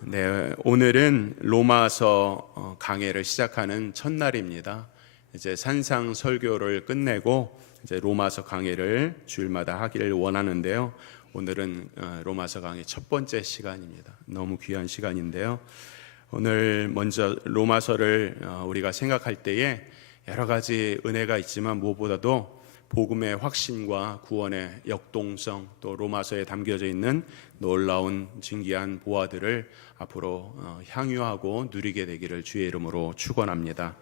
네, 오늘은 로마서 강해를 시작하는 첫날입니다. 이제 산상 설교를 끝내고 이제 로마서 강해를 주일마다 하기를 원하는데요. 오늘은 로마서 강해 첫 번째 시간입니다. 너무 귀한 시간인데요. 오늘 먼저 로마서를 우리가 생각할 때에 여러 가지 은혜가 있지만 무엇보다도 복음의 확신과 구원의 역동성, 또 로마서에 담겨져 있는 놀라운 진귀한 보화들을 앞으로 향유하고 누리게 되기를 주의 이름으로 축원합니다.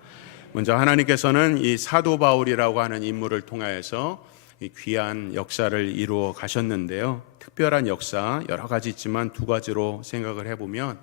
먼저 하나님께서는 이 사도 바울이라고 하는 인물을 통하여서 이 귀한 역사를 이루어 가셨는데요. 특별한 역사 여러 가지 있지만 두 가지로 생각을 해보면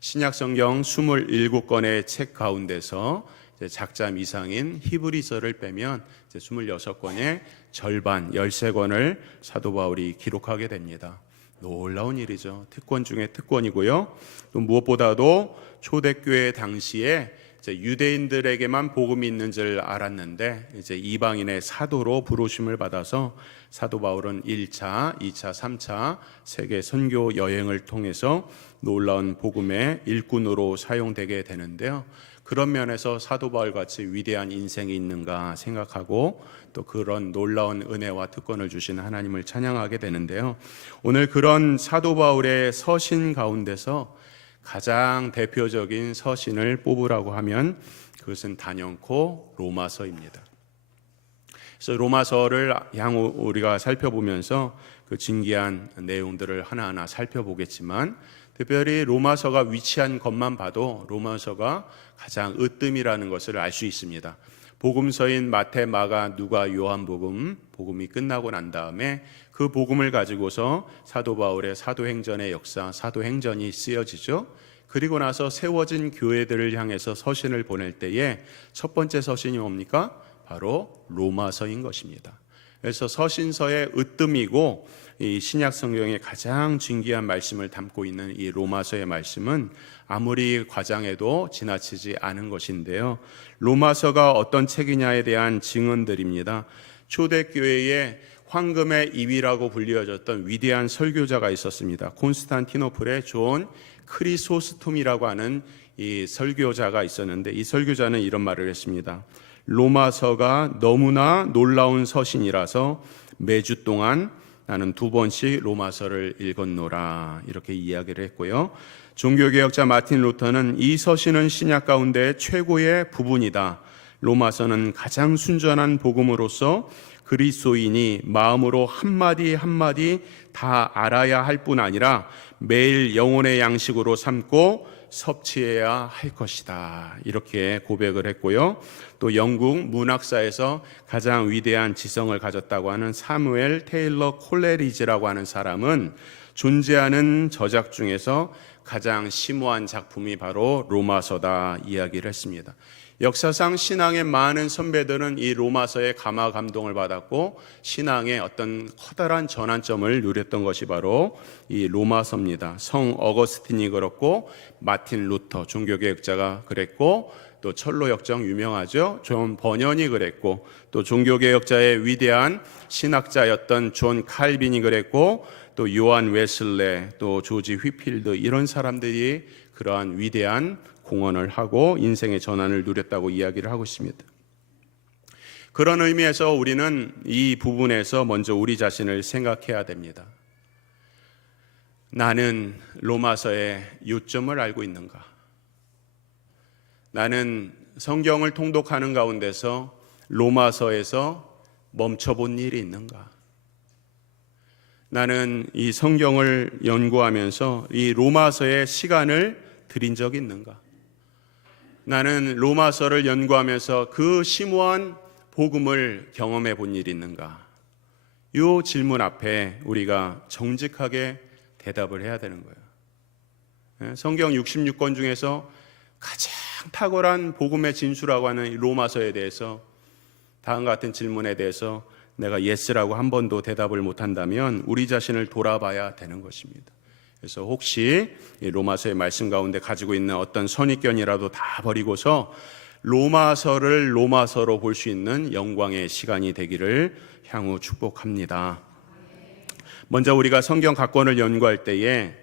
신약 성경 27권의 책 가운데서 작자 미상인 히브리서를 빼면 26권의 절반 13권을 사도 바울이 기록하게 됩니다. 놀라운 일이죠. 특권 중에 특권이고요. 또 무엇보다도 초대교회 당시에 유대인들에게만 복음이 있는 줄 알았는데 이제 이방인의 사도로 부르심을 받아서 사도 바울은 1차, 2차, 3차 세계 선교 여행을 통해서 놀라운 복음의 일꾼으로 사용되게 되는데요. 그런 면에서 사도 바울 같이 위대한 인생이 있는가 생각하고 또 그런 놀라운 은혜와 특권을 주신 하나님을 찬양하게 되는데요. 오늘 그런 사도 바울의 서신 가운데서 가장 대표적인 서신을 뽑으라고 하면 그것은 단연코 로마서입니다. 그래서 로마서를 향후 우리가 살펴보면서 그 진귀한 내용들을 하나하나 살펴보겠지만 특별히 로마서가 위치한 것만 봐도 로마서가 가장 으뜸이라는 것을 알 수 있습니다. 복음서인 마태, 마가, 누가, 요한복음, 복음이 끝나고 난 다음에 그 복음을 가지고서 사도 바울의 사도행전의 역사, 사도행전이 쓰여지죠. 그리고 나서 세워진 교회들을 향해서 서신을 보낼 때에 첫 번째 서신이 뭡니까? 바로 로마서인 것입니다. 그래서 서신서의 으뜸이고 이 신약 성경의 가장 진귀한 말씀을 담고 있는 이 로마서의 말씀은 아무리 과장해도 지나치지 않은 것인데요. 로마서가 어떤 책이냐에 대한 증언들입니다. 초대교회의 황금의 입이라고 불리어졌던 위대한 설교자가 있었습니다. 콘스탄티노플의 존 크리소스톰이라고 하는 이 설교자가 있었는데 이 설교자는 이런 말을 했습니다. 로마서가 너무나 놀라운 서신이라서 매주 동안 나는 2번씩 로마서를 읽었노라 이렇게 이야기를 했고요. 종교개혁자 마틴 루터는 이 서신은 신약 가운데 최고의 부분이다. 로마서는 가장 순전한 복음으로서 그리스도인이 마음으로 한마디 한마디 다 알아야 할 뿐 아니라 매일 영혼의 양식으로 삼고 섭취해야 할 것이다 이렇게 고백을 했고요. 또 영국 문학사에서 가장 위대한 지성을 가졌다고 하는 사무엘 테일러 콜레리지라고 하는 사람은 존재하는 저작 중에서 가장 심오한 작품이 바로 로마서다 이야기를 했습니다. 역사상 신앙의 많은 선배들은 이 로마서에 감화 감동을 받았고 신앙의 어떤 커다란 전환점을 누렸던 것이 바로 이 로마서입니다. 성 어거스틴이 그렇고 마틴 루터 종교개혁자가 그랬고 또 철로 역정 유명하죠. 존 버년이 그랬고 또 종교개혁자의 위대한 신학자였던 존 칼빈이 그랬고 또 요한 웨슬레 또 조지 휘필드 이런 사람들이 그러한 위대한 공헌을 하고 인생의 전환을 누렸다고 이야기를 하고 있습니다. 그런 의미에서 우리는 이 부분에서 먼저 우리 자신을 생각해야 됩니다. 나는 로마서의 요점을 알고 있는가? 나는 성경을 통독하는 가운데서 로마서에서 멈춰본 일이 있는가? 나는 이 성경을 연구하면서 이 로마서에 시간을 들인 적이 있는가? 나는 로마서를 연구하면서 그 심오한 복음을 경험해 본 일이 있는가? 이 질문 앞에 우리가 정직하게 대답을 해야 되는 거예요. 성경 66권 중에서 가장 탁월한 복음의 진수라고 하는 로마서에 대해서 다음과 같은 질문에 대해서 내가 예스라고 한 번도 대답을 못한다면 우리 자신을 돌아봐야 되는 것입니다. 그래서 혹시 이 로마서의 말씀 가운데 가지고 있는 어떤 선입견이라도 다 버리고서 로마서를 로마서로 볼 수 있는 영광의 시간이 되기를 향후 축복합니다. 먼저 우리가 성경 각권을 연구할 때에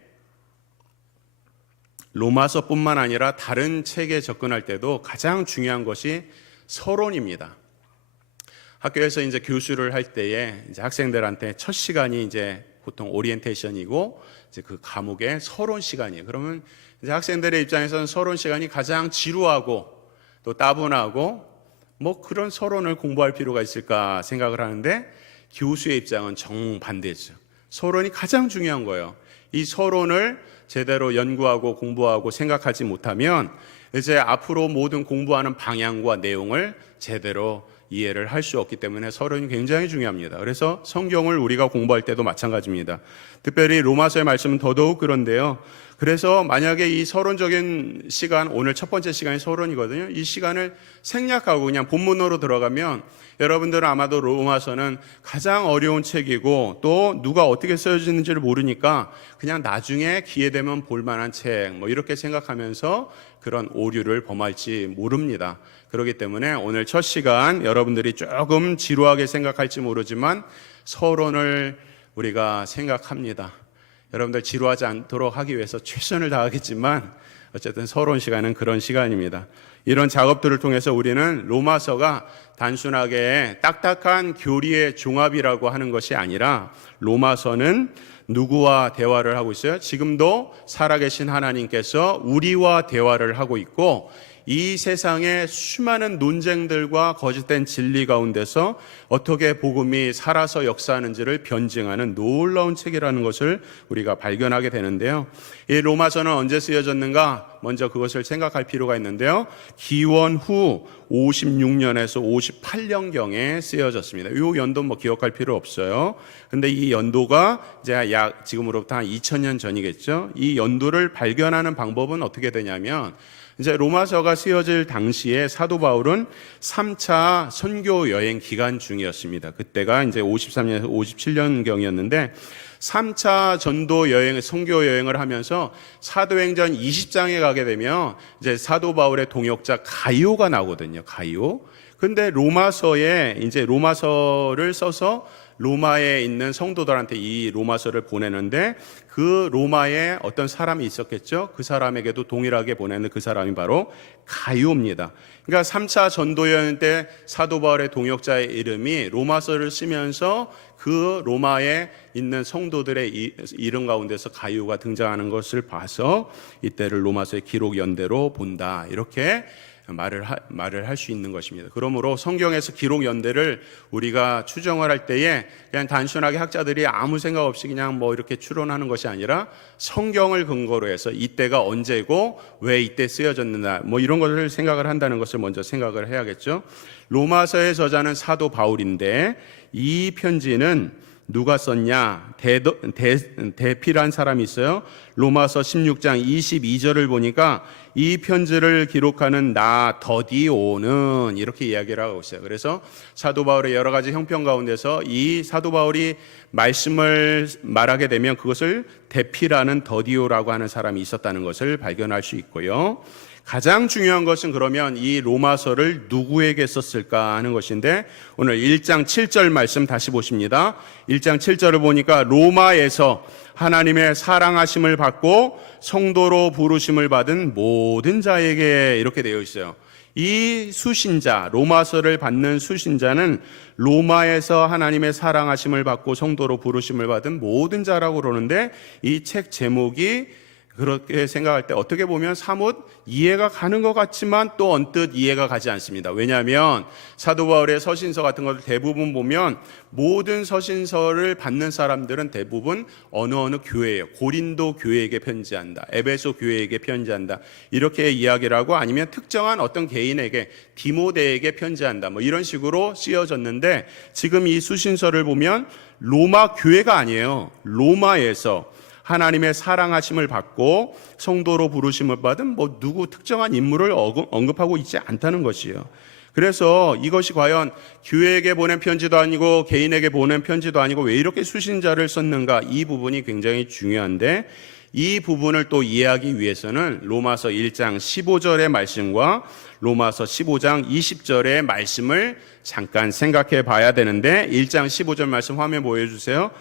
로마서뿐만 아니라 다른 책에 접근할 때도 가장 중요한 것이 서론입니다. 학교에서 이제 교수를 할 때에 이제 학생들한테 첫 시간이 이제 보통 오리엔테이션이고 이제 그 과목의 서론 시간이에요. 그러면 이제 학생들의 입장에서는 서론 시간이 가장 지루하고 또 따분하고 뭐 그런 서론을 공부할 필요가 있을까 생각을 하는데 교수의 입장은 정반대죠. 서론이 가장 중요한 거예요. 이 서론을 제대로 연구하고 공부하고 생각하지 못하면 이제 앞으로 모든 공부하는 방향과 내용을 제대로 이해를 할 수 없기 때문에 서론이 굉장히 중요합니다. 그래서 성경을 우리가 공부할 때도 마찬가지입니다. 특별히 로마서의 말씀은 더더욱 그런데요. 그래서 만약에 이 서론적인 시간, 오늘 첫 번째 시간이 서론이거든요. 이 시간을 생략하고 그냥 본문으로 들어가면 여러분들은 아마도 로마서는 가장 어려운 책이고 또 누가 어떻게 쓰여지는지를 모르니까 그냥 나중에 기회 되면 볼만한 책 뭐 이렇게 생각하면서 그런 오류를 범할지 모릅니다. 그렇기 때문에 오늘 첫 시간 여러분들이 조금 지루하게 생각할지 모르지만 서론을 우리가 생각합니다. 여러분들 지루하지 않도록 하기 위해서 최선을 다하겠지만 어쨌든 서론 시간은 그런 시간입니다. 이런 작업들을 통해서 우리는 로마서가 단순하게 딱딱한 교리의 종합이라고 하는 것이 아니라 로마서는 누구와 대화를 하고 있어요? 지금도 살아계신 하나님께서 우리와 대화를 하고 있고 이 세상의 수많은 논쟁들과 거짓된 진리 가운데서 어떻게 복음이 살아서 역사하는지를 변증하는 놀라운 책이라는 것을 우리가 발견하게 되는데요. 이 로마서는 언제 쓰여졌는가? 먼저 그것을 생각할 필요가 있는데요. 기원 후 56년에서 58년경에 쓰여졌습니다. 이 연도 뭐 기억할 필요 없어요. 근데 이 연도가 이제 약 지금으로부터 한 2000년 전이겠죠. 이 연도를 발견하는 방법은 어떻게 되냐면 이제 로마서가 쓰여질 당시에 사도 바울은 3차 선교 여행 기간 중이었습니다. 그때가 이제 53년에서 57년경이었는데 3차 전도 여행, 선교 여행을 하면서 사도행전 20장에 가게 되면 이제 사도 바울의 동역자 가이오가 나오거든요. 가이오. 근데 로마서에 이제 로마서를 써서 로마에 있는 성도들한테 이 로마서를 보내는데 그 로마에 어떤 사람이 있었겠죠. 그 사람에게도 동일하게 보내는 그 사람이 바로 가이오입니다. 그러니까 3차 전도 여행 때 사도 바울의 동역자의 이름이 로마서를 쓰면서 그 로마에 있는 성도들의 이름 가운데서 가이오가 등장하는 것을 봐서 이때를 로마서의 기록 연대로 본다. 이렇게 말을 할 수 있는 것입니다. 그러므로 성경에서 기록 연대를 우리가 추정을 할 때에 그냥 단순하게 학자들이 아무 생각 없이 그냥 뭐 이렇게 추론하는 것이 아니라 성경을 근거로 해서 이때가 언제고 왜 이때 쓰여졌느냐 뭐 이런 것을 생각을 한다는 것을 먼저 생각을 해야겠죠. 로마서의 저자는 사도 바울인데 이 편지는 누가 썼냐? 대피란 사람이 있어요. 로마서 16장 22절을 보니까 이 편지를 기록하는 나 더디오는 이렇게 이야기를 하고 있어요. 그래서 사도 바울의 여러 가지 형편 가운데서 이 사도 바울이 말씀을 말하게 되면 그것을 대피라는 더디오라고 하는 사람이 있었다는 것을 발견할 수 있고요. 가장 중요한 것은 그러면 이 로마서를 누구에게 썼을까 하는 것인데 오늘 1장 7절 말씀 다시 보십니다. 1장 7절을 보니까 로마에서 하나님의 사랑하심을 받고 성도로 부르심을 받은 모든 자에게 이렇게 되어 있어요. 이 수신자, 로마서를 받는 수신자는 로마에서 하나님의 사랑하심을 받고 성도로 부르심을 받은 모든 자라고 그러는데 이 책 제목이 그렇게 생각할 때 어떻게 보면 사뭇 이해가 가는 것 같지만 또 언뜻 이해가 가지 않습니다. 왜냐하면 사도 바울의 서신서 같은 것을 대부분 보면 모든 서신서를 받는 사람들은 대부분 어느 교회예요. 고린도 교회에게 편지한다. 에베소 교회에게 편지한다. 이렇게 이야기를 하고 아니면 특정한 어떤 개인에게 디모데에게 편지한다. 뭐 이런 식으로 쓰여졌는데 지금 이 수신서를 보면 로마 교회가 아니에요. 로마에서 하나님의 사랑하심을 받고 성도로 부르심을 받은 뭐 누구 특정한 인물을 언급하고 있지 않다는 것이에요. 그래서 이것이 과연 교회에게 보낸 편지도 아니고 개인에게 보낸 편지도 아니고 왜 이렇게 수신자를 썼는가, 이 부분이 굉장히 중요한데 이 부분을 또 이해하기 위해서는 로마서 1장 15절의 말씀과 로마서 15장 20절의 말씀을 잠깐 생각해 봐야 되는데 1장 15절 말씀 화면 보여주세요.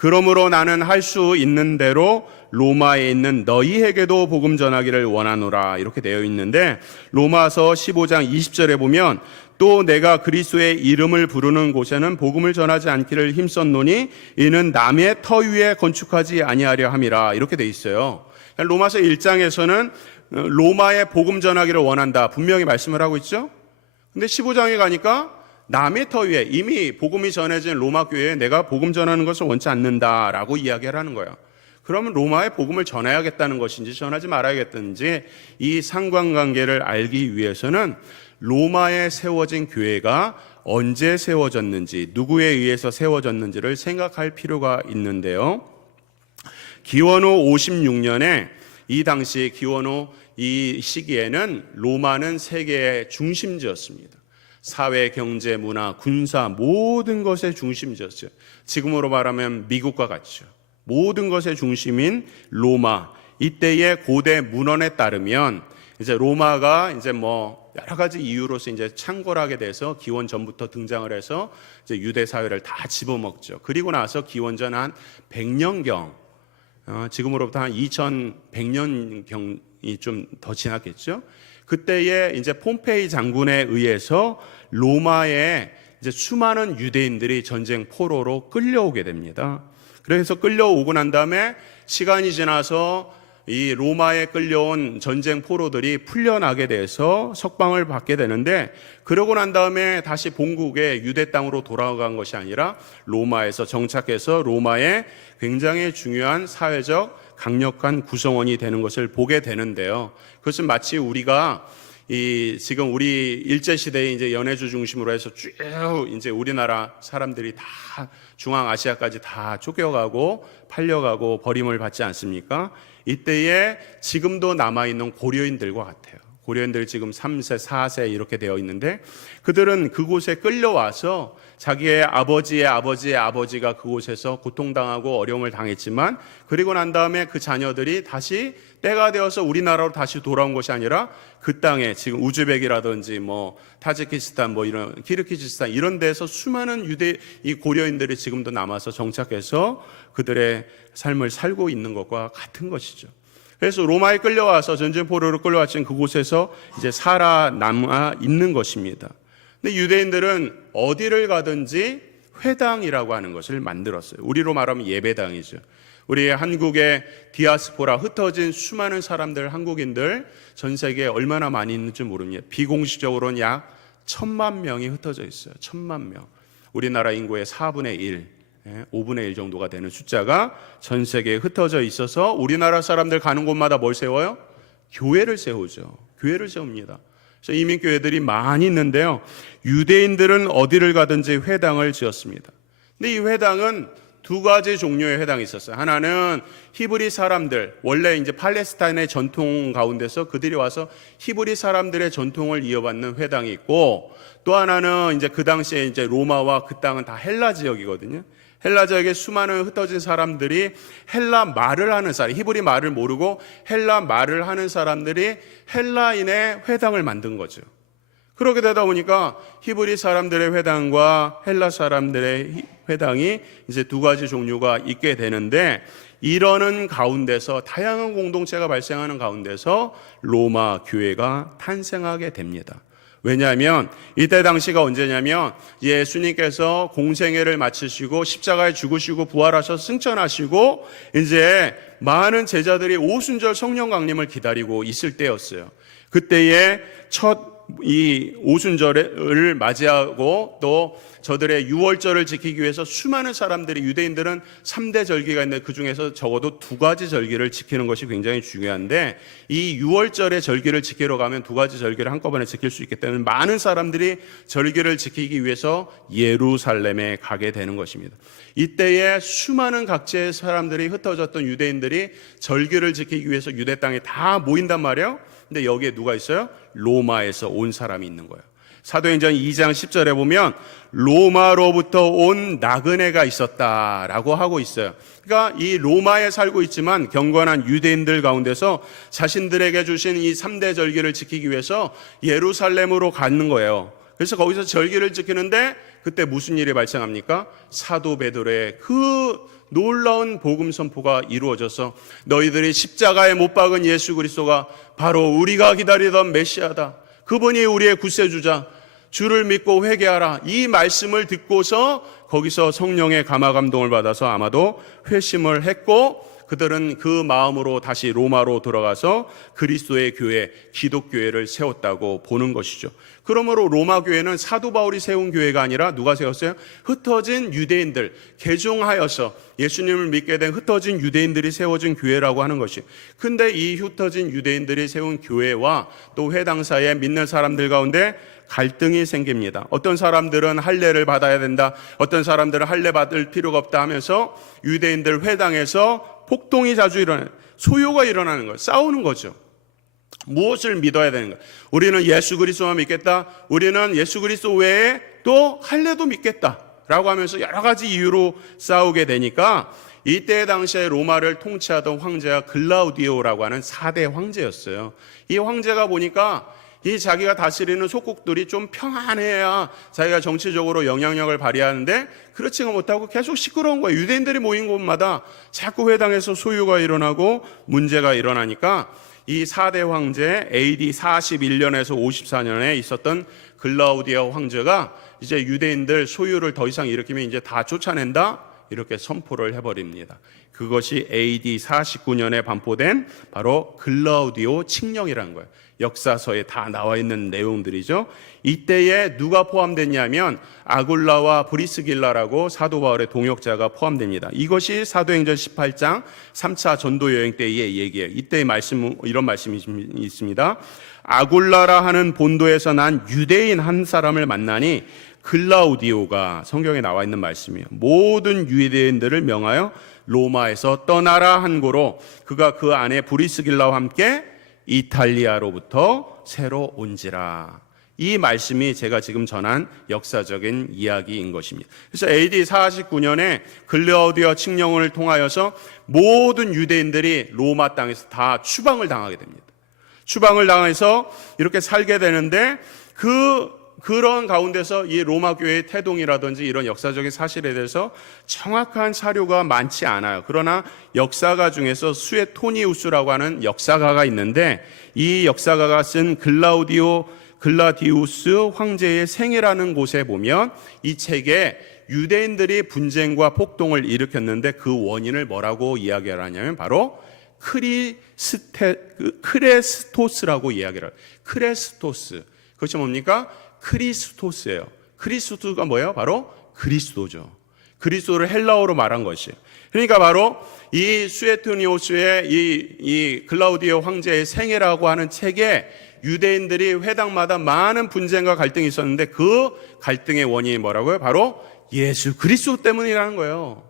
그러므로 나는 할 수 있는 대로 로마에 있는 너희에게도 복음 전하기를 원하노라 이렇게 되어 있는데, 로마서 15장 20절에 보면 또 내가 그리스도의 이름을 부르는 곳에는 복음을 전하지 않기를 힘썼노니 이는 남의 터 위에 건축하지 아니하려 함이라 이렇게 되어 있어요. 로마서 1장에서는 로마에 복음 전하기를 원한다 분명히 말씀을 하고 있죠. 근데 15장에 가니까 남의 터 위에, 이미 복음이 전해진 로마 교회에 내가 복음 전하는 것을 원치 않는다라고 이야기를 하는 거예요. 그러면 로마에 복음을 전해야겠다는 것인지 전하지 말아야겠다는지 이 상관관계를 알기 위해서는 로마에 세워진 교회가 언제 세워졌는지, 누구에 의해서 세워졌는지를 생각할 필요가 있는데요. 기원후 56년에 이 당시 기원후 이 시기에는 로마는 세계의 중심지였습니다. 사회, 경제, 문화, 군사 모든 것의 중심지였어요. 지금으로 말하면 미국과 같죠. 모든 것의 중심인 로마. 이때의 고대 문헌에 따르면 이제 로마가 이제 여러 가지 이유로서 이제 창궐하게 돼서 기원 전부터 등장을 해서 이제 유대 사회를 다 집어먹죠. 그리고 나서 기원전 한 100년경, 지금으로부터 한 2100년경이 좀 더 지났겠죠. 그때에 이제 폼페이 장군에 의해서 로마에 이제 수많은 유대인들이 전쟁 포로로 끌려오게 됩니다. 그래서 끌려오고 난 다음에 시간이 지나서 이 로마에 끌려온 전쟁 포로들이 풀려나게 돼서 석방을 받게 되는데, 그러고 난 다음에 다시 본국의 유대 땅으로 돌아간 것이 아니라 로마에서 정착해서 로마의 굉장히 중요한 사회적 강력한 구성원이 되는 것을 보게 되는데요. 그것은 마치 우리가 지금 우리 일제시대에 이제 연해주 중심으로 해서 쭉 이제 우리나라 사람들이 다 중앙아시아까지 다 쫓겨가고 팔려가고 버림을 받지 않습니까? 이때에 지금도 남아있는 고려인들과 같아요. 고려인들 지금 3세, 4세 이렇게 되어 있는데, 그들은 그곳에 끌려와서 자기의 아버지의 아버지의 아버지가 그곳에서 고통당하고 어려움을 당했지만, 그리고 난 다음에 그 자녀들이 다시 때가 되어서 우리나라로 다시 돌아온 것이 아니라 그 땅에 지금 우즈벡이라든지 타지키스탄 이런 키르기즈스탄 이런 데서 수많은 이 고려인들이 지금도 남아서 정착해서 그들의 삶을 살고 있는 것과 같은 것이죠. 그래서 로마에 끌려와서 전쟁 포로로 끌려왔지만 그곳에서 이제 살아남아 있는 것입니다. 근데 유대인들은 어디를 가든지 회당이라고 하는 것을 만들었어요. 우리로 말하면 예배당이죠. 우리 한국의 디아스포라, 흩어진 수많은 사람들, 한국인들 전 세계에 얼마나 많이 있는지 모릅니다. 비공식적으로는 약 1000만 명이 흩어져 있어요. 1000만 명. 우리나라 인구의 4분의 1, 5분의 1 정도가 되는 숫자가 전 세계에 흩어져 있어서 우리나라 사람들 가는 곳마다 뭘 세워요? 교회를 세우죠. 교회를 세웁니다. 그래서 이민교회들이 많이 있는데요. 유대인들은 어디를 가든지 회당을 지었습니다. 근데 이 회당은 두 가지 종류의 회당이 있었어요. 하나는 히브리 사람들, 원래 이제 팔레스타인의 전통 가운데서 그들이 와서 히브리 사람들의 전통을 이어받는 회당이 있고, 또 하나는 이제 그 당시에 이제 로마와 그 땅은 다 헬라 지역이거든요. 헬라 지역에 수많은 흩어진 사람들이 헬라 말을 하는 사람, 히브리 말을 모르고 헬라 말을 하는 사람들이 헬라인의 회당을 만든 거죠. 그렇게 되다 보니까 히브리 사람들의 회당과 헬라 사람들의 회당이 이제 두 가지 종류가 있게 되는데, 이러는 가운데서 다양한 공동체가 발생하는 가운데서 로마 교회가 탄생하게 됩니다. 왜냐하면 이때 당시가 언제냐면 예수님께서 공생애를 마치시고 십자가에 죽으시고 부활하셔서 승천하시고 이제 많은 제자들이 오순절 성령 강림을 기다리고 있을 때였어요. 그때에 첫 이 오순절을 맞이하고 또 저들의 유월절을 지키기 위해서 수많은 사람들이, 유대인들은 3대 절기가 있는데 그 중에서 적어도 2가지 절기를 지키는 것이 굉장히 중요한데, 이 유월절의 절기를 지키러 가면 2가지 절기를 한꺼번에 지킬 수 있기 때문에 많은 사람들이 절기를 지키기 위해서 예루살렘에 가게 되는 것입니다. 이때에 수많은 각지의 사람들이 흩어졌던 유대인들이 절기를 지키기 위해서 유대 땅에 다 모인단 말이에요. 근데 여기에 누가 있어요? 로마에서 온 사람이 있는 거예요. 사도행전 2장 10절에 보면 로마로부터 온 나그네가 있었다라고 하고 있어요. 그러니까 이 로마에 살고 있지만 경건한 유대인들 가운데서 자신들에게 주신 이 3대 절기를 지키기 위해서 예루살렘으로 가는 거예요. 그래서 거기서 절기를 지키는데 그때 무슨 일이 발생합니까? 사도 베드로의 그 놀라운 복음 선포가 이루어져서 너희들이 십자가에 못 박은 예수 그리스도가 바로 우리가 기다리던 메시아다. 그분이 우리의 구세주자. 주를 믿고 회개하라. 이 말씀을 듣고서 거기서 성령의 감화 감동을 받아서 아마도 회심을 했고 그들은 그 마음으로 다시 로마로 들어가서 그리스도의 교회, 기독교회를 세웠다고 보는 것이죠. 그러므로 로마 교회는 사도 바울이 세운 교회가 아니라 누가 세웠어요? 흩어진 유대인들, 개종하여서 예수님을 믿게 된 흩어진 유대인들이 세워진 교회라고 하는 것이. 근데 이 흩어진 유대인들이 세운 교회와 또 회당 사이에 믿는 사람들 가운데 갈등이 생깁니다. 어떤 사람들은 할례를 받아야 된다. 어떤 사람들은 할례 받을 필요가 없다 하면서 유대인들 회당에서 폭동이 자주 일어나요. 소요가 일어나는 거예요. 싸우는 거죠. 무엇을 믿어야 되는가? 우리는 예수 그리스도만 믿겠다. 우리는 예수 그리스도 외에 또 할례도 믿겠다라고 하면서 여러 가지 이유로 싸우게 되니까 이때 당시에 로마를 통치하던 황제가 글라우디오라고 하는 4대 황제였어요. 이 황제가 보니까 이 자기가 다스리는 속국들이 좀 평안해야 자기가 정치적으로 영향력을 발휘하는데 그렇지가 못하고 계속 시끄러운 거예요. 유대인들이 모인 곳마다 자꾸 회당에서 소유가 일어나고 문제가 일어나니까 이 4대 황제 AD 41년에서 54년에 있었던 글라우디오 황제가 이제 유대인들 소유를 더 이상 일으키면 이제 다 쫓아낸다 이렇게 선포를 해버립니다. 그것이 AD 49년에 반포된 바로 글라우디오 칙령이라는 거예요. 역사서에 다 나와 있는 내용들이죠. 이때에 누가 포함됐냐면 아굴라와 브리스길라라고 사도 바울의 동역자가 포함됩니다. 이것이 사도행전 18장 3차 전도 여행 때의 얘기예요. 이때의 말씀, 이런 말씀이 있습니다. 아굴라라 하는 본도에서 난 유대인 한 사람을 만나니 글라우디오가, 성경에 나와 있는 말씀이에요, 모든 유대인들을 명하여 로마에서 떠나라 한 고로 그가 그 안에 브리스길라와 함께 이탈리아로부터 새로 온지라. 이 말씀이 제가 지금 전한 역사적인 이야기인 것입니다. 그래서 AD 49년에 글라우디오 칙령을 통하여서 모든 유대인들이 로마 땅에서 다 추방을 당하게 됩니다. 추방을 당해서 이렇게 살게 되는데 그런 가운데서 이 로마 교회의 태동이라든지 이런 역사적인 사실에 대해서 정확한 사료가 많지 않아요. 그러나 역사가 중에서 수에토니우스라고 하는 역사가가 있는데 이 역사가가 쓴 글라디우스 황제의 생애라는 곳에 보면 이 책에 유대인들이 분쟁과 폭동을 일으켰는데 그 원인을 뭐라고 이야기를 하냐면 바로 크레스토스라고 이야기를 해요. 크레스토스. 그것이 뭡니까? 크리스토스예요. 크리스토스가 뭐예요? 바로 그리스도죠. 그리스도를 헬라어로 말한 것이에요. 그러니까 바로 이 수에토니오스의 이 글라우디오 황제의 생애라고 하는 책에 유대인들이 회당마다 많은 분쟁과 갈등이 있었는데 그 갈등의 원인이 뭐라고요? 바로 예수 그리스도 때문이라는 거예요.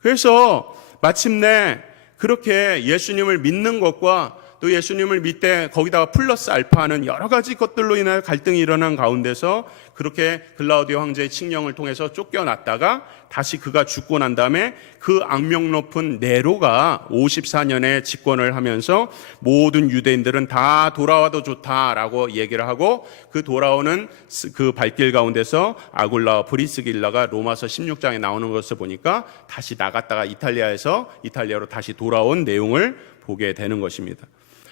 그래서 마침내 그렇게 예수님을 믿는 것과 또 예수님을 믿되 거기다가 플러스 알파하는 여러 가지 것들로 인하여 갈등이 일어난 가운데서 그렇게 글라우디오 황제의 칙령을 통해서 쫓겨났다가 다시 그가 죽고 난 다음에 그 악명 높은 네로가 54년에 집권을 하면서 모든 유대인들은 다 돌아와도 좋다라고 얘기를 하고 그 돌아오는 그 발길 가운데서 아굴라와 브리스길라가 로마서 16장에 나오는 것을 보니까 다시 나갔다가 이탈리아로 다시 돌아온 내용을 보게 되는 것입니다.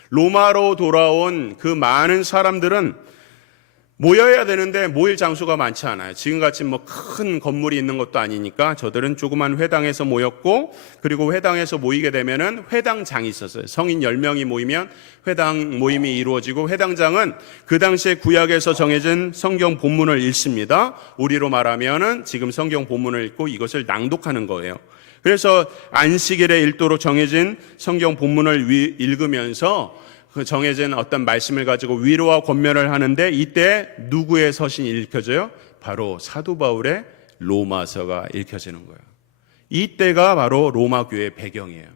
로마로 돌아온 그 많은 사람들은 모여야 되는데 모일 장소가 많지 않아요. 지금같이 뭐 큰 건물이 있는 것도 아니니까 저들은 조그만 회당에서 모였고, 그리고 회당에서 모이게 되면은 회당장이 있었어요. 성인 10명이 모이면 회당 모임이 이루어지고, 회당장은 그 당시에 구약에서 정해진 성경 본문을 읽습니다. 우리로 말하면은 지금 성경 본문을 읽고 이것을 낭독하는 거예요. 그래서 안식일에 일도로 정해진 성경 본문을 읽으면서 그 정해진 어떤 말씀을 가지고 위로와 권면을 하는데, 이때 누구의 서신이 읽혀져요? 바로 사도 바울의 로마서가 읽혀지는 거예요. 이때가 바로 로마 교회의 배경이에요.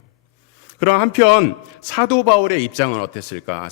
그럼 한편 사도 바울의 입장은 어땠을까?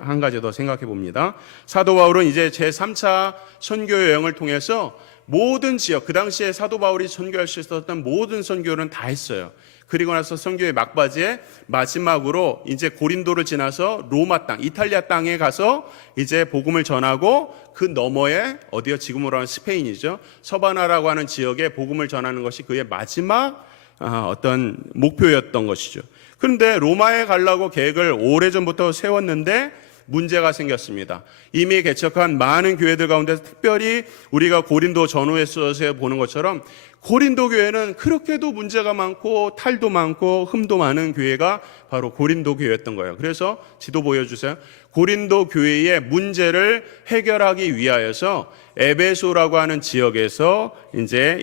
한 가지 더 생각해 봅니다. 사도 바울은 이제 제3차 선교 여행을 통해서 모든 지역, 그 당시에 사도 바울이 선교할 수 있었던 모든 선교는 다 했어요. 그리고 나서 선교의 막바지에 마지막으로 이제 고린도를 지나서 로마 땅, 이탈리아 땅에 가서 이제 복음을 전하고, 그 너머에 어디요? 지금으로 하는 스페인이죠. 서바나라고 하는 지역에 복음을 전하는 것이 그의 마지막 어떤 목표였던 것이죠. 그런데 로마에 가려고 계획을 오래전부터 세웠는데 문제가 생겼습니다. 이미 개척한 많은 교회들 가운데 특별히 우리가 고린도 전후에서 보는 것처럼 고린도 교회는 그렇게도 문제가 많고 탈도 많고 흠도 많은 교회가 바로 고린도 교회였던 거예요. 그래서 지도 보여주세요. 고린도 교회의 문제를 해결하기 위하여서 에베소라고 하는 지역에서 이제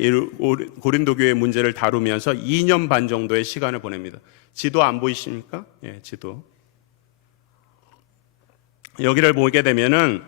고린도 교회의 문제를 다루면서 2년 반 정도의 시간을 보냅니다. 지도 안 보이십니까? 예, 지도. 여기를 보게 되면은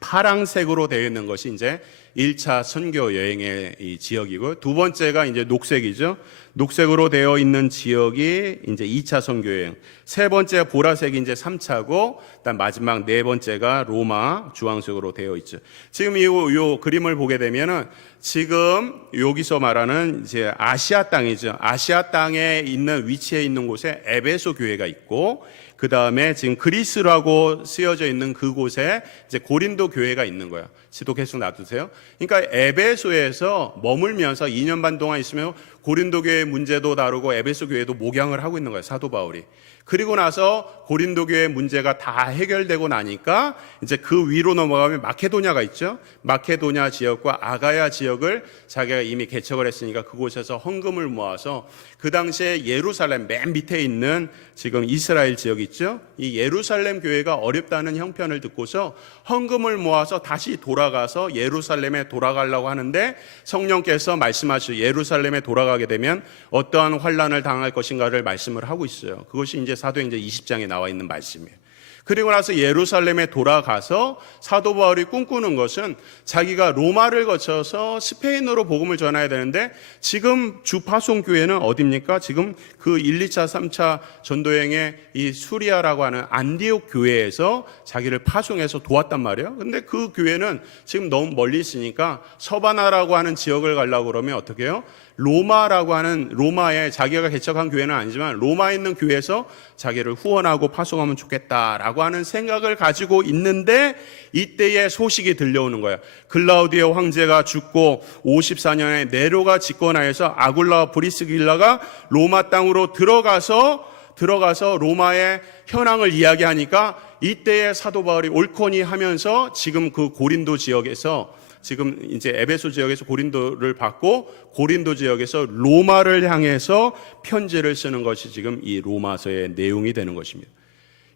파랑색으로 되어 있는 것이 이제 1차 선교 여행의 이 지역이고, 두 번째가 이제 녹색이죠. 녹색으로 되어 있는 지역이 이제 2차 선교 여행. 세 번째 보라색이 이제 3차고, 그다음 마지막 네 번째가 로마 주황색으로 되어 있죠. 지금 요 그림을 보게 되면은 지금 여기서 말하는 이제 아시아 땅이죠. 아시아 땅에 있는 위치에 있는 곳에 에베소 교회가 있고, 그 다음에 지금 그리스라고 쓰여져 있는 그곳에 이제 고린도 교회가 있는 거예요. 지도 계속 놔두세요. 그러니까 에베소에서 머물면서 2년 반 동안 있으면 고린도 교회 문제도 다루고 에베소 교회도 목양을 하고 있는 거예요, 사도 바울이. 그리고 나서 고린도 교회 문제가 다 해결되고 나니까 이제 그 위로 넘어가면 마케도냐가 있죠. 마케도냐 지역과 아가야 지역을 자기가 이미 개척을 했으니까 그곳에서 헌금을 모아서 그 당시에 예루살렘 맨 밑에 있는 지금 이스라엘 지역 있죠. 이 예루살렘 교회가 어렵다는 형편을 듣고서 헌금을 모아서 다시 돌아가서 예루살렘에 돌아가려고 하는데 성령께서 말씀하시죠. 예루살렘에 돌아가게 되면 어떠한 환난을 당할 것인가를 말씀을 하고 있어요. 그것이 이제 사도행전 20장에 나와 있는 말씀이에요. 그리고 나서 예루살렘에 돌아가서 사도 바울이 꿈꾸는 것은 자기가 로마를 거쳐서 스페인으로 복음을 전해야 되는데 지금 주파송 교회는 어디입니까? 지금 그 1, 2차, 3차 전도여행의 이 수리아라고 하는 안디옥 교회에서 자기를 파송해서 도왔단 말이에요. 근데 그 교회는 지금 너무 멀리 있으니까 서바나라고 하는 지역을 가려고 그러면 어떻게 해요? 로마라고 하는 로마에 자기가 개척한 교회는 아니지만 로마에 있는 교회에서 자기를 후원하고 파송하면 좋겠다라고 하는 생각을 가지고 있는데 이때에 소식이 들려오는 거예요. 글라우디오 황제가 죽고 54년에 네로가 집권하여서 아굴라 브리스길라가 로마 땅으로 들어가서 로마의 현황을 이야기하니까 이때에 사도 바울이 옳거니 하면서 지금 그 고린도 지역에서 지금 이제 에베소 지역에서 고린도를 받고 고린도 지역에서 로마를 향해서 편지를 쓰는 것이 지금 이 로마서의 내용이 되는 것입니다.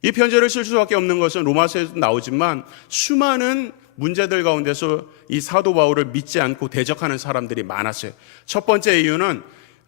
이 편지를 쓸 수밖에 없는 것은 로마서에도 나오지만 수많은 문제들 가운데서 이 사도 바울을 믿지 않고 대적하는 사람들이 많았어요. 첫 번째 이유는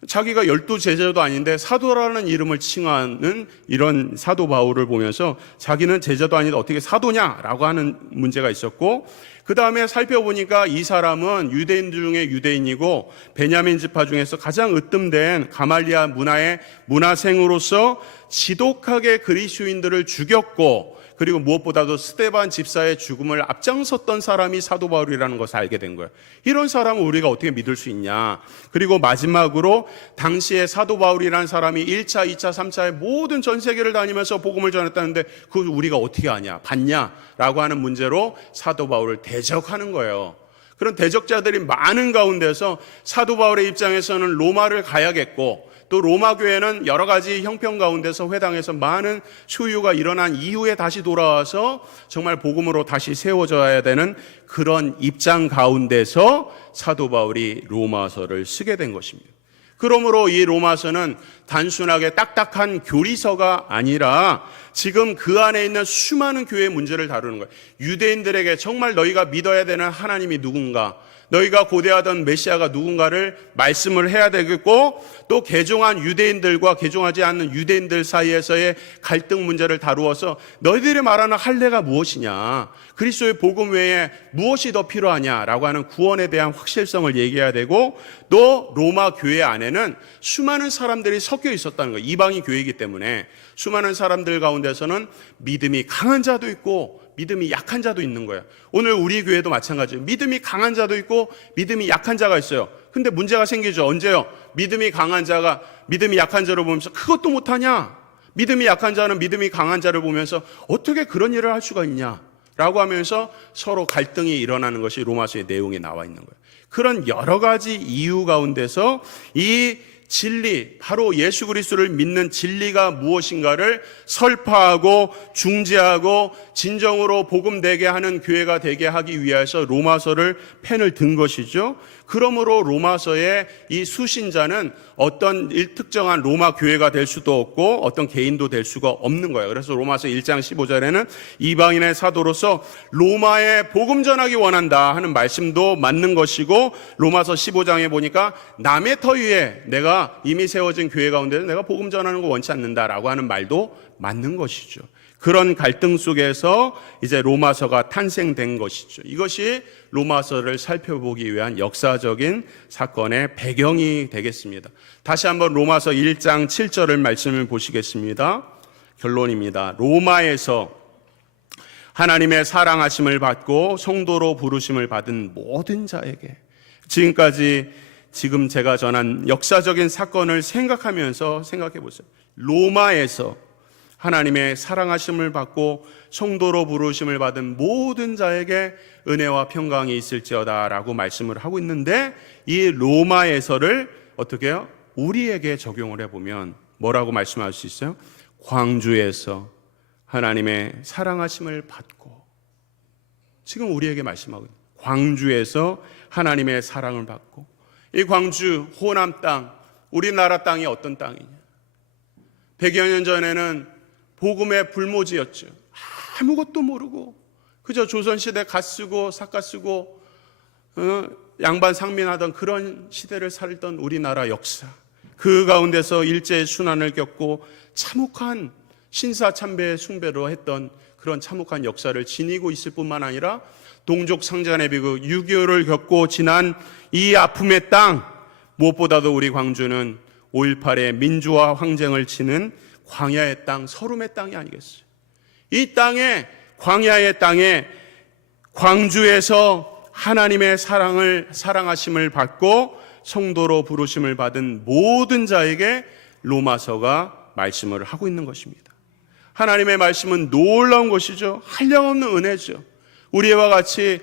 자기가 12제자도 아닌데 사도라는 이름을 칭하는 이런 사도 바울을 보면서 자기는 제자도 아닌데 어떻게 사도냐라고 하는 문제가 있었고, 그 다음에 살펴보니까 이 사람은 유대인들 중에 유대인이고 베냐민 지파 중에서 가장 으뜸된 가말리아 문화의 문화생으로서 지독하게 그리스도인들을 죽였고, 그리고 무엇보다도 스데반 집사의 죽음을 앞장섰던 사람이 사도 바울이라는 것을 알게 된 거예요. 이런 사람을 우리가 어떻게 믿을 수 있냐. 그리고 마지막으로 당시에 사도 바울이라는 사람이 1차, 2차, 3차의 모든 전 세계를 다니면서 복음을 전했다는데 그걸 우리가 어떻게 아냐, 봤냐라고 하는 문제로 사도 바울을 대적하는 거예요. 그런 대적자들이 많은 가운데서 사도 바울의 입장에서는 로마를 가야겠고, 또 로마 교회는 여러 가지 형편 가운데서 회당에서 많은 소유가 일어난 이후에 다시 돌아와서 정말 복음으로 다시 세워져야 되는 그런 입장 가운데서 사도 바울이 로마서를 쓰게 된 것입니다. 그러므로 이 로마서는 단순하게 딱딱한 교리서가 아니라 지금 그 안에 있는 수많은 교회의 문제를 다루는 거예요. 유대인들에게 정말 너희가 믿어야 되는 하나님이 누군가, 너희가 고대하던 메시아가 누군가를 말씀을 해야 되겠고, 또 개종한 유대인들과 개종하지 않는 유대인들 사이에서의 갈등 문제를 다루어서 너희들이 말하는 할례가 무엇이냐, 그리스도의 복음 외에 무엇이 더 필요하냐라고 하는 구원에 대한 확실성을 얘기해야 되고, 또 로마 교회 안에는 수많은 사람들이 섞여 있었다는 거예요. 이방인 교회이기 때문에 수많은 사람들 가운데서는 믿음이 강한 자도 있고 믿음이 약한 자도 있는 거예요. 오늘 우리 교회도 마찬가지예요. 믿음이 강한 자도 있고 믿음이 약한 자가 있어요. 근데 문제가 생기죠. 언제요? 믿음이 강한 자가 믿음이 약한 자를 보면서 그것도 못하냐? 믿음이 약한 자는 믿음이 강한 자를 보면서 어떻게 그런 일을 할 수가 있냐? 라고 하면서 서로 갈등이 일어나는 것이 로마서의 내용에 나와 있는 거예요. 그런 여러 가지 이유 가운데서 이 진리, 바로 예수 그리스도를 믿는 진리가 무엇인가를 설파하고 중재하고 진정으로 복음되게 하는 교회가 되게 하기 위해서 로마서를 펜을 든 것이죠. 그러므로 로마서의 이 수신자는 어떤 특정한 로마 교회가 될 수도 없고 어떤 개인도 될 수가 없는 거예요. 그래서 로마서 1장 15절에는 이방인의 사도로서 로마에 복음 전하기 원한다 하는 말씀도 맞는 것이고, 로마서 15장에 보니까 남의 터 위에 내가 이미 세워진 교회 가운데 내가 복음 전하는 거 원치 않는다라고 하는 말도 맞는 것이죠. 그런 갈등 속에서 이제 로마서가 탄생된 것이죠. 이것이 로마서를 살펴보기 위한 역사적인 사건의 배경이 되겠습니다. 다시 한번 로마서 1장 7절을 말씀을 보시겠습니다. 결론입니다. 로마에서 하나님의 사랑하심을 받고 성도로 부르심을 받은 모든 자에게, 지금 제가 전한 역사적인 사건을 생각하면서 생각해 보세요. 로마에서 하나님의 사랑하심을 받고 성도로 부르심을 받은 모든 자에게 은혜와 평강이 있을지어다 라고 말씀을 하고 있는데, 이 로마에서를 어떻게 해요? 우리에게 적용을 해보면 뭐라고 말씀할 수 있어요? 광주에서 하나님의 사랑하심을 받고, 지금 우리에게 말씀하고 있어요. 광주에서 하나님의 사랑을 받고. 이 광주 호남 땅, 우리나라 땅이 어떤 땅이냐? 100여 년 전에는 복음의 불모지였죠. 아무것도 모르고 그저 조선시대 갓쓰고 삿갓쓰고 양반 상민하던 그런 시대를 살던 우리나라 역사, 그 가운데서 일제의 순환을 겪고 참혹한 신사참배 숭배로 했던 그런 참혹한 역사를 지니고 있을 뿐만 아니라 동족 상잔의 비극 6.25를 겪고 지난 이 아픔의 땅, 무엇보다도 우리 광주는 5.18의 민주화 황쟁을 치는 광야의 땅, 서름의 땅이 아니겠어요? 이 땅에, 광야의 땅에 광주에서 하나님의 사랑하심을 받고 성도로 부르심을 받은 모든 자에게 로마서가 말씀을 하고 있는 것입니다. 하나님의 말씀은 놀라운 것이죠. 한량없는 은혜죠. 우리와 같이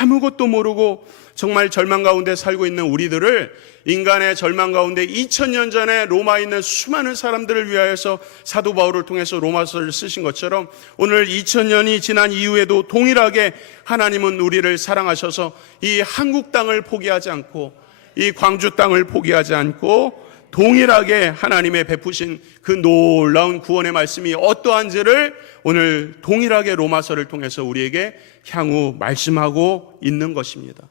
아무것도 모르고 정말 절망 가운데 살고 있는 우리들을 인간의 절망 가운데 2000년 전에 로마에 있는 수많은 사람들을 위하여서 사도 바울을 통해서 로마서를 쓰신 것처럼 오늘 2000년이 지난 이후에도 동일하게 하나님은 우리를 사랑하셔서 이 한국 땅을 포기하지 않고 이 광주 땅을 포기하지 않고 동일하게 하나님의 베푸신 그 놀라운 구원의 말씀이 어떠한지를 오늘 동일하게 로마서를 통해서 우리에게 향후 말씀하고 있는 것입니다.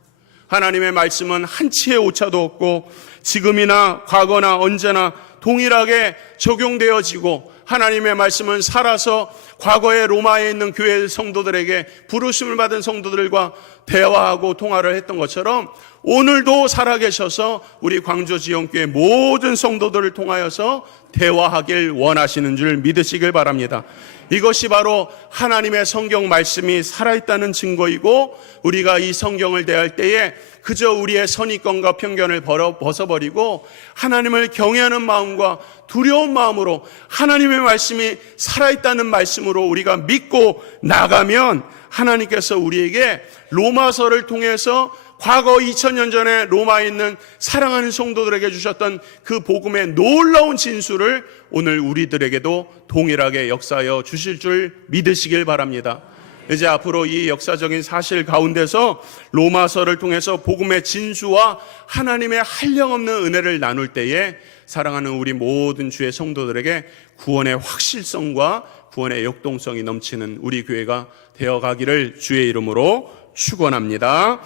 하나님의 말씀은 한치의 오차도 없고 지금이나 과거나 언제나 동일하게 적용되어지고, 하나님의 말씀은 살아서 과거의 로마에 있는 교회 성도들에게 부르심을 받은 성도들과 대화하고 통화를 했던 것처럼 오늘도 살아계셔서 우리 광주 지역교회 모든 성도들을 통하여서 대화하길 원하시는 줄 믿으시길 바랍니다. 이것이 바로 하나님의 성경 말씀이 살아있다는 증거이고, 우리가 이 성경을 대할 때에 그저 우리의 선입견과 편견을 벗어버리고 하나님을 경외하는 마음과 두려운 마음으로 하나님의 말씀이 살아있다는 말씀으로 우리가 믿고 나가면 하나님께서 우리에게 로마서를 통해서 과거 2000년 전에 로마에 있는 사랑하는 성도들에게 주셨던 그 복음의 놀라운 진수를 오늘 우리들에게도 동일하게 역사하여 주실 줄 믿으시길 바랍니다. 이제 앞으로 이 역사적인 사실 가운데서 로마서를 통해서 복음의 진수와 하나님의 한량없는 은혜를 나눌 때에 사랑하는 우리 모든 주의 성도들에게 구원의 확실성과 구원의 역동성이 넘치는 우리 교회가 되어가기를 주의 이름으로 축원합니다.